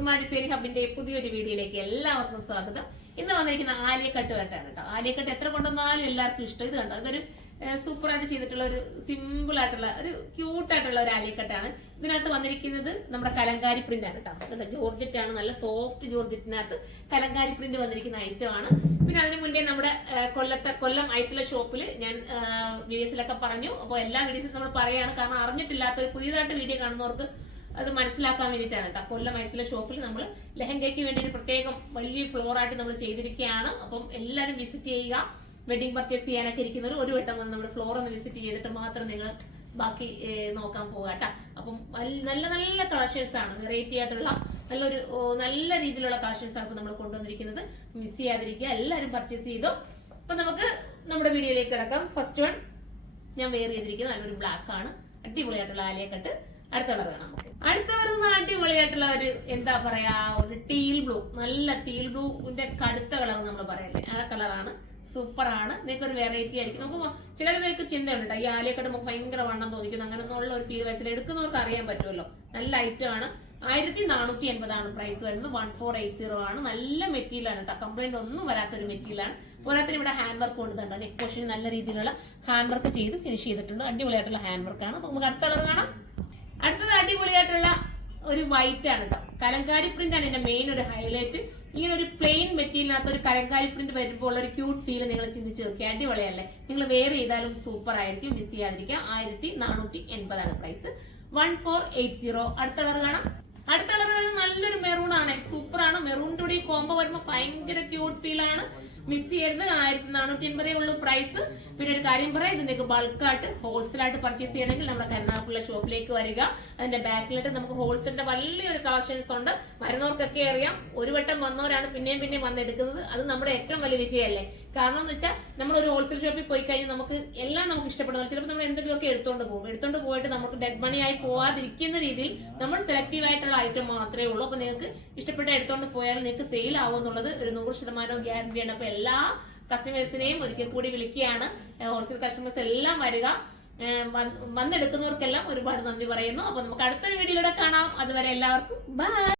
നൂർമ design ഹബിന്റെ പുതിയൊരു വീഡിയോയിലേക്ക് എല്ലാവർക്കും സ്വാഗതം. ഇന്ന് വന്നിരിക്കുന്ന ആലിയക്കട്ട് കട്ടാണ് കേട്ടോ. ആലിയക്കട്ട് എത്ര കൊണ്ടുവന്നാലും എല്ലാവർക്കും ഇഷ്ടം. ഇത് കണ്ടോ, ഇതൊരു സൂപ്പറായിട്ട് ചെയ്തിട്ടുള്ള ഒരു സിമ്പിൾ ആയിട്ടുള്ള ഒരു ക്യൂട്ടായിട്ടുള്ള ഒരു ആലിയക്കട്ടാണ്. ഇതിനകത്ത് വന്നിരിക്കുന്നത് നമ്മുടെ കലങ്കാരി പ്രിന്റ് ആണ് കേട്ടോ. ജോർജറ്റ് ആണ്, നല്ല സോഫ്റ്റ് ജോർജറ്റിനകത്ത് കലങ്കാരി പ്രിന്റ് വന്നിരിക്കുന്ന ഐറ്റം ആണ്. പിന്നെ അതിന് മുന്നേ നമ്മുടെ കൊല്ലം ഐത്തില ഷോപ്പിൽ ഞാൻ വീഡിയോസിലൊക്കെ പറഞ്ഞു. അപ്പോൾ എല്ലാ വീഡിയോസും നമ്മൾ പറയാണ്, കാരണം അറിഞ്ഞിട്ടില്ലാത്ത ഒരു പുതിയതായിട്ട് വീഡിയോ കാണുന്നവർക്ക് അത് മനസ്സിലാക്കാൻ വേണ്ടിയിട്ടാണ് കേട്ടോ. കൊല്ലം ഐത്തില ഷോപ്പിൽ നമ്മൾ ലെഹങ്കയ്ക്ക് വേണ്ടി ഒരു പ്രത്യേകം വലിയ ഫ്ലോറായിട്ട് നമ്മൾ ചെയ്തിരിക്കുകയാണ്. അപ്പം എല്ലാവരും വിസിറ്റ് ചെയ്യുക. വെഡിങ് പർച്ചേസ് ചെയ്യാനൊക്കെ ഇരിക്കുന്നവർ ഒരു വട്ടം വന്ന് നമ്മുടെ ഫ്ലോർ ഒന്ന് വിസിറ്റ് ചെയ്തിട്ട് മാത്രം നിങ്ങൾ ബാക്കി നോക്കാൻ പോകാട്ടോ. അപ്പം നല്ല നല്ല കളക്ഷൻസ് ആണ്, വെറൈറ്റി ആയിട്ടുള്ള നല്ല രീതിയിലുള്ള കളക്ഷൻസ് ആണ് ഇപ്പൊ നമ്മൾ കൊണ്ടുവന്നിരിക്കുന്നത്. മിസ് ചെയ്യാതിരിക്കുക, എല്ലാവരും പർച്ചേസ് ചെയ്തു. അപ്പൊ നമുക്ക് നമ്മുടെ വീഡിയോയിലേക്ക് കിടക്കാം. ഫസ്റ്റ് വൺ ഞാൻ വെയർ ചെയ്തിരിക്കുന്നത് നല്ലൊരു ബ്ലാക്ക് ആണ്, അടിപൊളിയായിട്ടുള്ള ആലിയക്കട്ട്. അടുത്ത കളർ കാണാം നമുക്ക്. അടുത്ത വരുന്ന അടിപൊളിയായിട്ടുള്ള ഒരു എന്താ പറയാ, ഒരു ടീൽ ബ്ലൂ, നല്ല ടീൽ ബ്ലൂവിന്റെ കടുത്ത കളർ നമ്മൾ പറയല്ലേ, ആ കളറാണ്. സൂപ്പർ ആണ്. നിങ്ങൾക്ക് ഒരു വെറൈറ്റി ആയിരിക്കും. നമുക്ക് ചിലർക്ക് ചിന്തയുണ്ട് ഈ ആലിയക്കട്ട് നമുക്ക് ഭയങ്കര വണ്ണം തോന്നിക്കുന്നു, അങ്ങനെയൊന്നുള്ള ഒരു ഫീൽ വരത്തില്ല. എടുക്കുന്നവർക്ക് അറിയാൻ പറ്റുമല്ലോ. നല്ല ഐറ്റം ആണ്. 1480 ആണ് പ്രൈസ് വരുന്നത്. 1480 ആണ്. നല്ല മെറ്റീരിയൽ ആണ് കേട്ടോ. കംപ്ലൈന്റ് ഒന്നും വരാത്തൊരു മെറ്റീരിയൽ ആണ്. പോരാത്തിന് ഇവിടെ ഹാൻഡ് വർക്ക് കൊണ്ടുതന്നെ നെക്ക് പോർഷൻ നല്ല രീതിയിലുള്ള ഹാൻഡ് വർക്ക് ചെയ്ത് ഫിനിഷ് ചെയ്തിട്ടുണ്ട്. അടിപൊളിയായിട്ടുള്ള ഹാൻഡ് വർക്ക് ആണ്. നമുക്ക് അടുത്ത കളർ കാണാം. അടുത്തത് അടിപൊളിയായിട്ടുള്ള ഒരു വൈറ്റ് ആണ് കേട്ടോ. കലങ്കാരി പ്രിന്റ് ആണ് ഇതിന്റെ മെയിൻ ഒരു ഹൈലൈറ്റ്. ഇങ്ങനെ ഒരു പ്ലെയിൻ മെറ്റീരിയലിനകത്ത് ഒരു കലങ്കാരി പ്രിന്റ് വരുമ്പോൾ ഒരു ക്യൂട്ട് ഫീൽ നിങ്ങൾ ചിന്തിച്ച് നോക്കുക. അടിപൊളിയല്ലേ? നിങ്ങൾ വെയർ ചെയ്താലും സൂപ്പർ ആയിരിക്കും. മിസ് ചെയ്യാതിരിക്കുക. 1480 ആണ് പ്രൈസ്. 1480. അടുത്ത കളർ കാണാം. അടുത്ത കളർ നല്ലൊരു മെറൂൺ ആണ്. സൂപ്പർ ആണ്. മെറൂണിന്റെ കൂടി കോംബോ വരുമ്പോൾ ഭയങ്കര ക്യൂട്ട് ഫീൽ ആണ്. മിസ് ചെയ്യരുത്. 1480 ഉള്ളൂ പ്രൈസ്. പിന്നെ ഒരു കാര്യം പറയാം, ഇത് നിങ്ങൾക്ക് ബൾക്കായിട്ട് ഹോൾസെയിലായിട്ട് പർച്ചേസ് ചെയ്യണമെങ്കിൽ നമ്മുടെ കരുനാഗപ്പള്ളി ഷോപ്പിലേക്ക് വരിക. അതിന്റെ ബാക്കിലായിട്ട് നമുക്ക് ഹോൾസെയിലിന്റെ വലിയൊരു കളക്ഷൻസ് ഉണ്ട്. വരുന്നവർക്കൊക്കെ അറിയാം. ഒരു വട്ടം വന്നവരാണ് പിന്നെയും വന്നെടുക്കുന്നത്. അത് നമ്മുടെ ഏറ്റവും വലിയ വിജയമല്ലേ? കാരണം എന്ന് വെച്ചാൽ നമ്മൾ ഒരു ഹോൾസെയിൽ ഷോപ്പിൽ പോയി കഴിഞ്ഞാൽ നമുക്ക് എല്ലാം നമുക്ക് ഇഷ്ടപ്പെടുന്നു. ചിലപ്പോൾ നമ്മൾ എന്തെങ്കിലുമൊക്കെ എടുത്തോണ്ട് പോയിട്ട് നമുക്ക് ഡെഡ് മണി ആയി പോവാതിരിക്കുന്ന രീതിയിൽ നമ്മൾ സെലക്റ്റീവ് ആയിട്ടുള്ള ഐറ്റം മാത്രമേ ഉള്ളൂ. അപ്പൊ നിങ്ങൾക്ക് ഇഷ്ടപ്പെട്ട എടുത്തോണ്ട് പോയാൽ നിങ്ങൾക്ക് സെയിൽ ആവും എന്നുള്ളത് ഒരു 100% ഗ്യാരണ്ടിയാണ്. അപ്പൊ എല്ലാ കസ്റ്റമേഴ്സിനെയും ഒരിക്കൽ കൂടി വിളിക്കുകയാണ്. ഹോൾസെയിൽ കസ്റ്റമേഴ്സ് എല്ലാം വരിക. വന്നെടുക്കുന്നവർക്കെല്ലാം ഒരുപാട് നന്ദി പറയുന്നു. അപ്പൊ നമുക്ക് അടുത്തൊരു വീഡിയോയിലൂടെ കാണാം. അതുവരെ എല്ലാവർക്കും ബൈ.